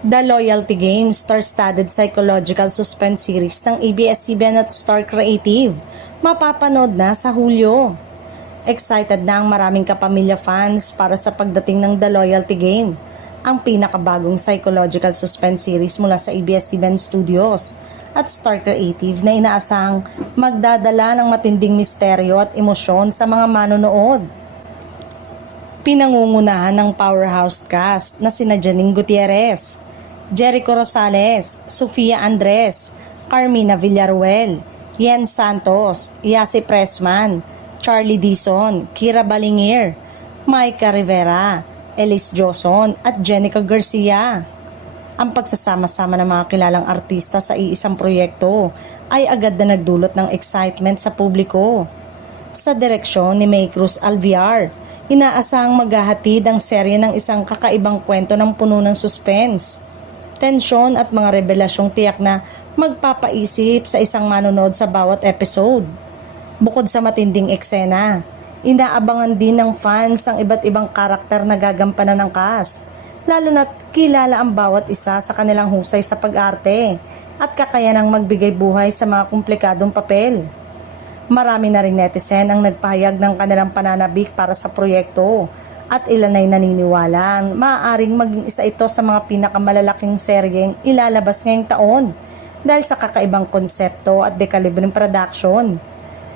The Loyalty Game, star-studded psychological suspense series ng ABS-CBN at Star Creative. Mapapanood na sa Hulyo. Excited na ang maraming kapamilya fans para sa pagdating ng The Loyalty Game, ang pinakabagong psychological suspense series mula sa ABS-CBN Studios at Star Creative na inaasahang magdadala ng matinding misteryo at emosyon sa mga manonood. Pinangungunahan ng powerhouse cast na sina Janine Gutierrez, Jericho Rosales, Sofia Andres, Carmina Villaruel, Yen Santos, Yasi Pressman, Charlie Dizon, Kira Balingir, Maika Rivera, Elise Joson at Jenica Garcia. Ang pagsasama-sama ng mga kilalang artista sa iisang proyekto ay agad na nagdulot ng excitement sa publiko. Sa direksyon ni May Cruz Alviar, inaasahang maghahatid ang serye ng isang kakaibang kwento ng puno ng suspense, tensyon at mga revelasyong tiyak na magpapaisip sa isang manonood sa bawat episode. Bukod sa matinding eksena, inaabangan din ng fans ang iba't ibang karakter na gagampanan ng cast, lalo na't kilala ang bawat isa sa kanilang husay sa pag-arte at kakayanang magbigay buhay sa mga komplikadong papel. Marami na rin netizen ang nagpahayag ng kanilang pananabik para sa proyekto at ilan ay naniniwalang maaaring maging isa ito sa mga pinakamalalaking seryeng ilalabas ngayong taon dahil sa kakaibang konsepto at dekalibreng production.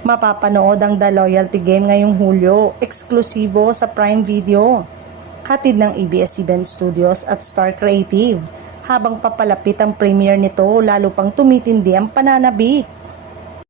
Mapapanood ang The Loyalty Game ngayong Hulyo, eksklusibo sa Prime Video. Hatid ng ABS-CBN Studios at Star Creative. Habang papalapit ang premiere nito, lalo pang tumitindi ang pananabik.